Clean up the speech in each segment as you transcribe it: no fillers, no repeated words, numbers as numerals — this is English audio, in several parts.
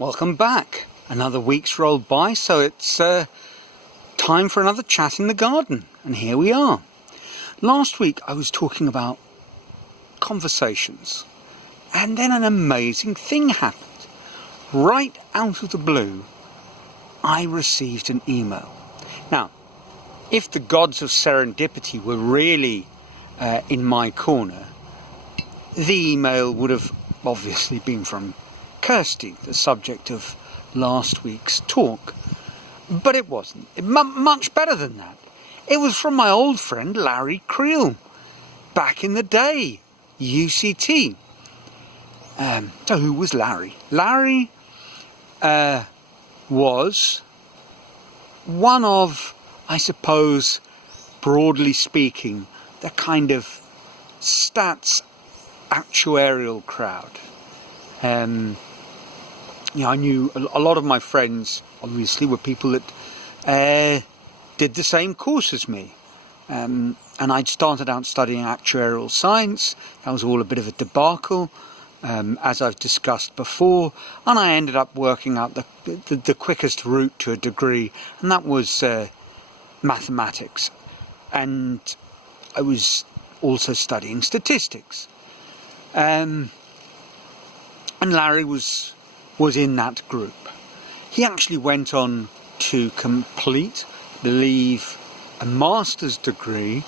Welcome back. Another week's rolled by, so it's time for another chat in the garden, and here we are. Last week I was talking about conversations, and then an amazing thing happened. Right out of the blue, I received an email. Now, if the gods of serendipity were really in my corner, the email would have obviously been from Kirsty, the subject of last week's talk. But it wasn't. Much better than that. It was from my old friend Larry Creel, back in the day, UCT. So who was Larry? Larry was one of, I suppose, broadly speaking, the kind of stats actuarial crowd. I knew a lot of my friends, obviously, were people that did the same course as me. And I'd started out studying actuarial science. That was all a bit of a debacle, as I've discussed before. And I ended up working out the quickest route to a degree, and that was mathematics. And I was also studying statistics. And Larry was in that group. He actually went on to complete, I believe, a master's degree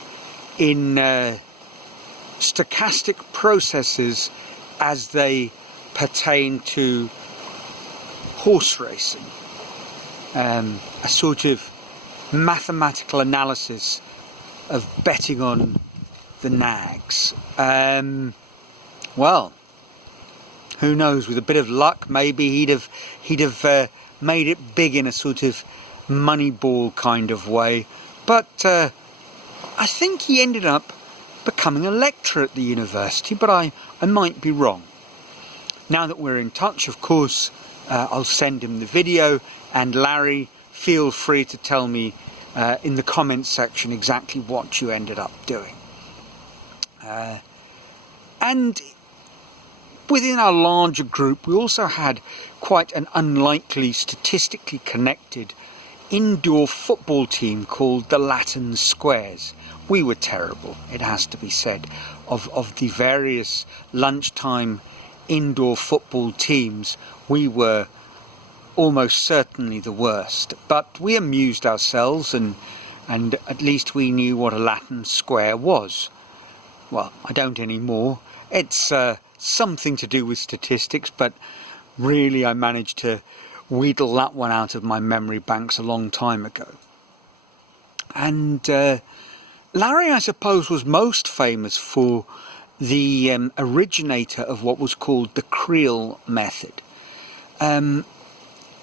in stochastic processes as they pertain to horse racing. A sort of mathematical analysis of betting on the nags. Well, who knows, with a bit of luck, maybe he'd have made it big in a sort of Moneyball kind of way. But I think he ended up becoming a lecturer at the university, but I might be wrong. Now that we're in touch, of course, I'll send him the video, and Larry, feel free to tell me in the comments section exactly what you ended up doing. And within our larger group, we also had quite an unlikely, statistically connected indoor football team called the Latin Squares. We were terrible, it has to be said. Of the various lunchtime indoor football teams, we were almost certainly the worst. But we amused ourselves, and at least we knew what a Latin Square was. Well, I don't anymore. It's something to do with statistics, but really I managed to wheedle that one out of my memory banks a long time ago. And Larry, I suppose, was most famous for the originator of what was called the Creel Method. And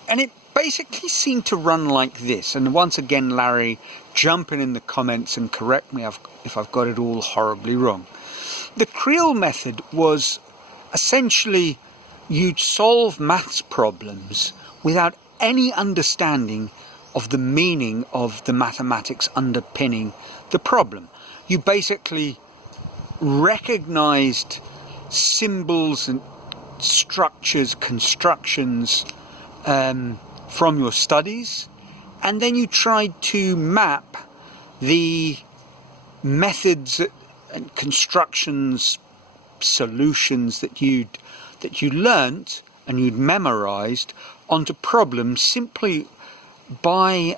it basically seemed to run like this. And once again, Larry, jump in the comments and correct me if I've got it all horribly wrong. The Creel Method was essentially you'd solve maths problems without any understanding of the meaning of the mathematics underpinning the problem. You basically recognized symbols and structures, constructions from your studies, and then you tried to map the methods and constructions, solutions that you learnt and you'd memorized onto problems simply by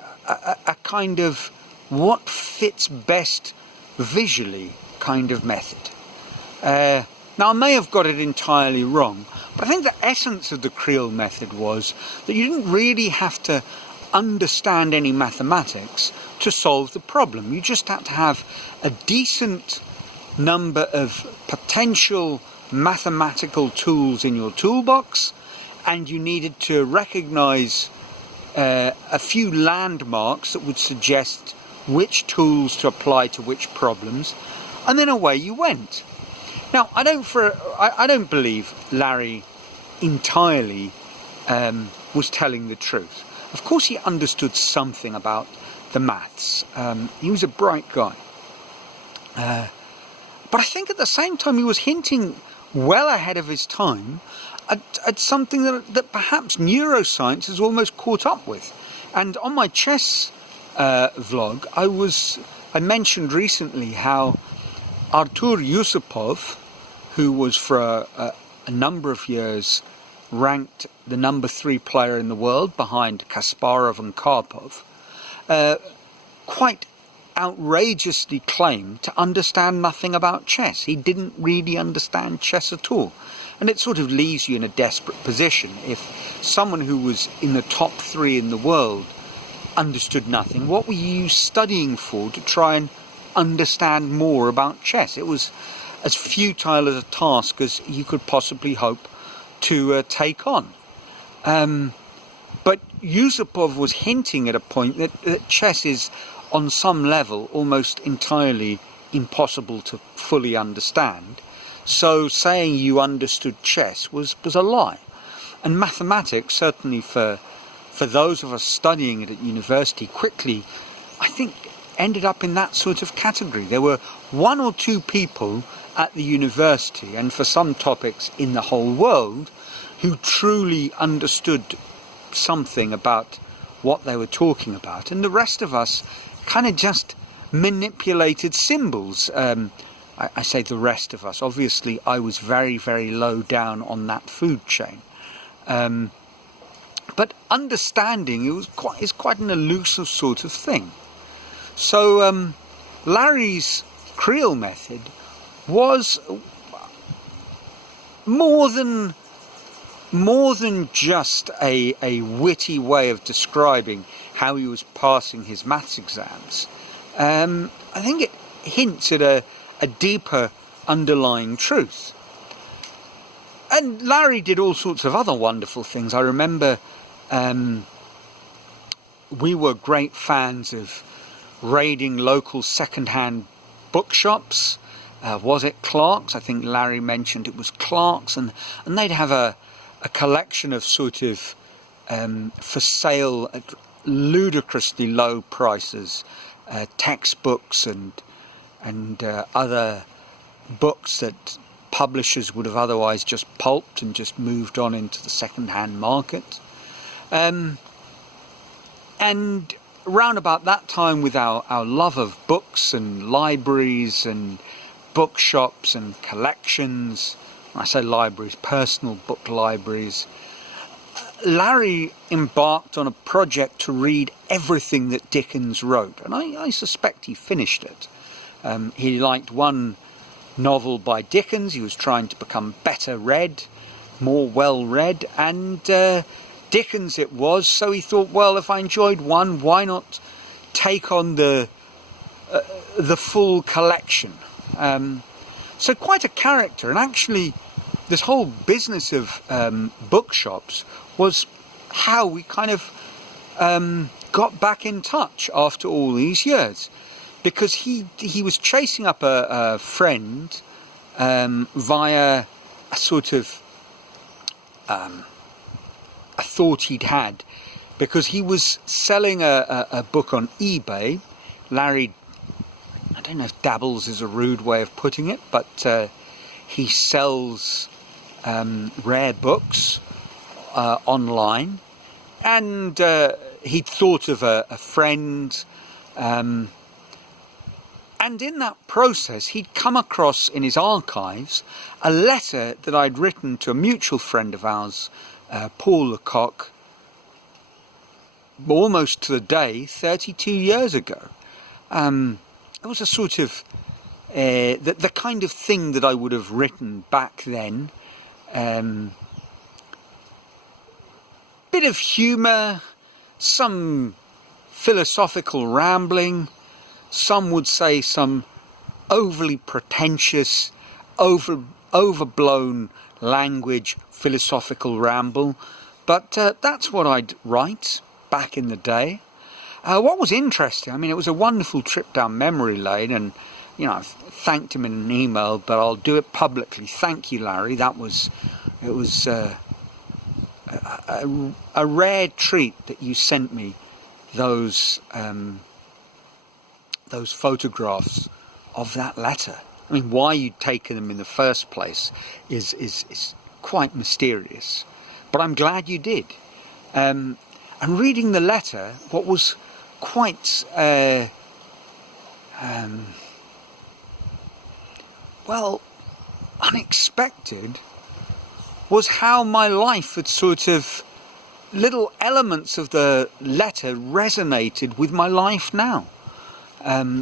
a kind of what fits best visually kind of method. Now, I may have got it entirely wrong, but I think the essence of the Creel Method was that you didn't really have to understand any mathematics to solve the problem. You just had to have a decent number of potential mathematical tools in your toolbox, and you needed to recognize a few landmarks that would suggest which tools to apply to which problems, and then away you went. Now, I don't believe Larry entirely was telling the truth. Of course, he understood something about the maths. He was a bright guy. But I think at the same time he was hinting well ahead of his time at something that perhaps neuroscience has almost caught up with. And on my chess vlog, I mentioned recently how Artur Yusupov, who was for a number of years ranked the number 3 player in the world behind Kasparov and Karpov, quite outrageously claimed to understand nothing about chess. He didn't really understand chess at all. And it sort of leaves you in a desperate position. If someone who was in the top 3 in the world understood nothing, what were you studying for to try and understand more about chess? It was as futile as a task as you could possibly hope to take on. But Yusupov was hinting at a point that chess is, on some level, almost entirely impossible to fully understand. So saying you understood chess was a lie. And mathematics, certainly for those of us studying it at university, quickly, I think, ended up in that sort of category. There were 1 or 2 people at the university, and for some topics in the whole world, who truly understood something about what they were talking about, and the rest of us kind of just manipulated symbols. I say the rest of us. Obviously, I was very, very low down on that food chain. But understanding is quite an elusive sort of thing. So Larry's Creel method was more than just a witty way of describing how he was passing his maths exams. I think it hints at a deeper underlying truth. And Larry did all sorts of other wonderful things. I remember we were great fans of raiding local second-hand bookshops. Was it Clark's? I think Larry mentioned it was Clark's, and they'd have a collection of sort of for sale at ludicrously low prices, textbooks and other books that publishers would have otherwise just pulped and just moved on into the second-hand market. And round about that time, with our love of books and libraries and bookshops and collections, I say libraries, personal book libraries, Larry embarked on a project to read everything that Dickens wrote, and I suspect he finished it. He liked one novel by Dickens. He was trying to become better read, more well read, and Dickens it was. So he thought, well, if I enjoyed one, why not take on the full collection? So quite a character. And actually, this whole business of bookshops was how we kind of got back in touch after all these years. Because he was chasing up a friend via a sort of a thought he'd had, because he was selling a book on eBay. Larry, I don't know if dabbles is a rude way of putting it, but he sells rare books online, and he'd thought of a friend. And in that process, he'd come across in his archives a letter that I'd written to a mutual friend of ours, Paul Lecoq, almost to the day, 32 years ago. It was a sort of the kind of thing that I would have written back then. Bit of humour, some philosophical rambling. Some would say some overly pretentious, overblown language, philosophical ramble. But that's what I'd write back in the day. What was interesting, I mean, it was a wonderful trip down memory lane, and, you know, I've thanked him in an email, but I'll do it publicly. Thank you, Larry. It was a rare treat that you sent me those photographs of that letter. I mean, why you'd taken them in the first place is quite mysterious. But I'm glad you did. And reading the letter, what was quite unexpected was how my life had sort of, little elements of the letter resonated with my life now.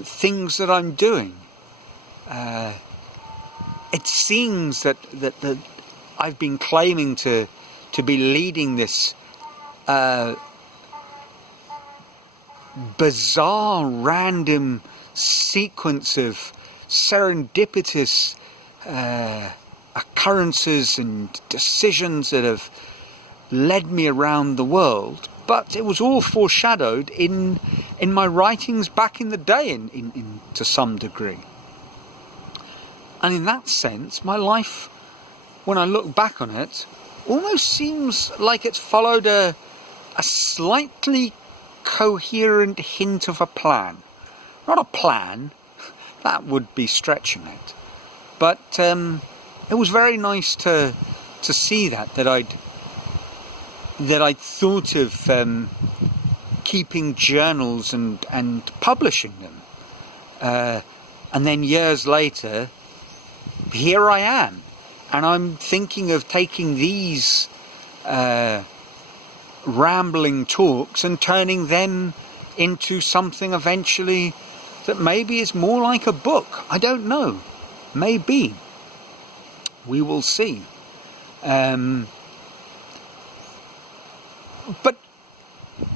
Things that I'm doing. It seems that I've been claiming to be leading this bizarre, random sequence of serendipitous occurrences and decisions that have led me around the world, but it was all foreshadowed in my writings back in the day, in to some degree. And in that sense, my life, when I look back on it, almost seems like it's followed a slightly coherent hint of a plan. Not a plan, that would be stretching it. But it was very nice to see that I'd thought of keeping journals and publishing them. And then years later, here I am. And I'm thinking of taking these rambling talks and turning them into something eventually that maybe is more like a book. I don't know. Maybe. We will see. But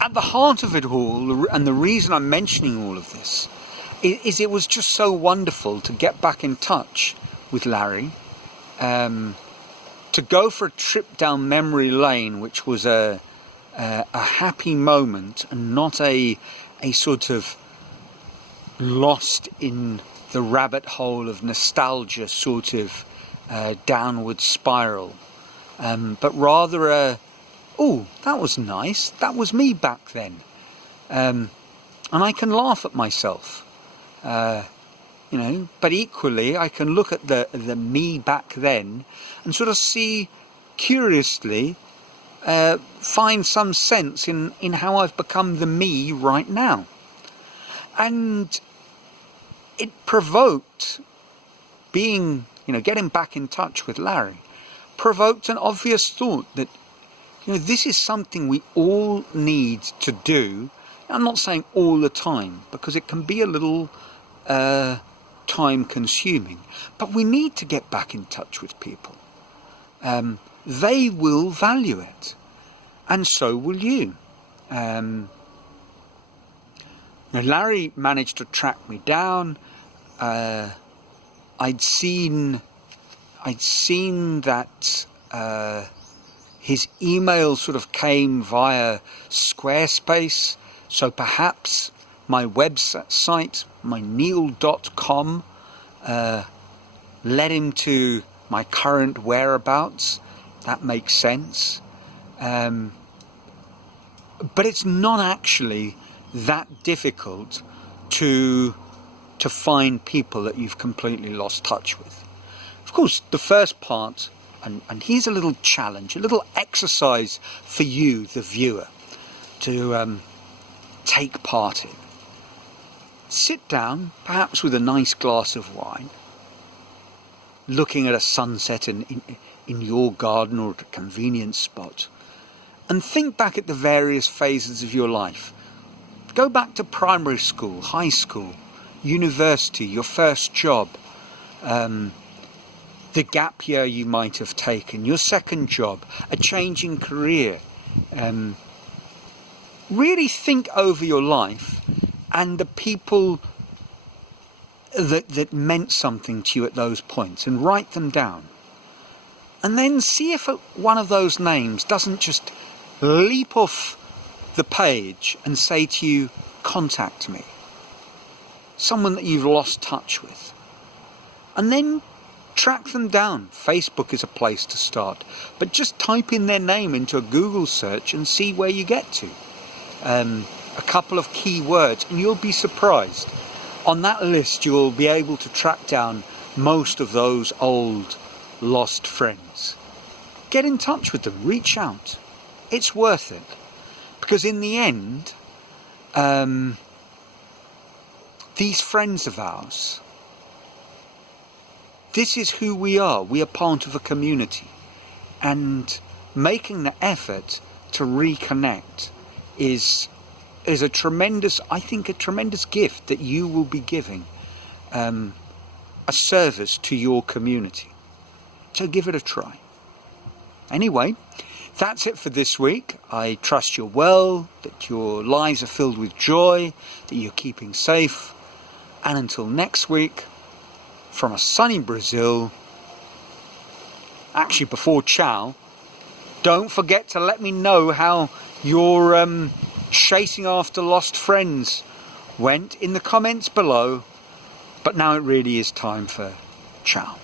at the heart of it all, and the reason I'm mentioning all of this, is it was just so wonderful to get back in touch with Larry, to go for a trip down memory lane, which was a happy moment and not a sort of lost in the rabbit hole of nostalgia sort of downward spiral, but rather oh, that was nice, that was me back then, and I can laugh at myself, but equally I can look at the me back then and sort of see, curiously, find some sense in how I've become the me right now. And it provoked getting back in touch with Larry, provoked an obvious thought that, this is something we all need to do. I'm not saying all the time, because it can be a little time consuming, but we need to get back in touch with people. They will value it, and so will you. Larry managed to track me down. I'd seen that his email sort of came via Squarespace, so perhaps my website, my neil.com, led him to my current whereabouts. That makes sense. But it's not actually that difficult to find people that you've completely lost touch with. Of course, the first part, and here's a little challenge, a little exercise for you, the viewer, to take part in. Sit down, perhaps with a nice glass of wine, looking at a sunset in your garden or at a convenient spot, and think back at the various phases of your life. Go back to primary school, high school, university, your first job, the gap year you might have taken, your second job, a change in career. Really think over your life and the people that meant something to you at those points, and write them down. And then see if one of those names doesn't just leap off the page and say to you, contact me. Someone that you've lost touch with. And then track them down. Facebook is a place to start. But just type in their name into a Google search and see where you get to. A couple of key words, and you'll be surprised. On that list, you'll be able to track down most of those old lost friends. get in touch with them, reach out. It's worth it. Because in the end, these friends of ours, this is who we are. We are part of a community. And making the effort to reconnect is a tremendous, I think, a tremendous gift that you will be giving, a service to your community. So give it a try. Anyway, that's it for this week. I trust you're well, that your lives are filled with joy, that you're keeping safe. And until next week, from a sunny Brazil, actually before ciao, don't forget to let me know how your chasing after lost friends went in the comments below. But now it really is time for ciao.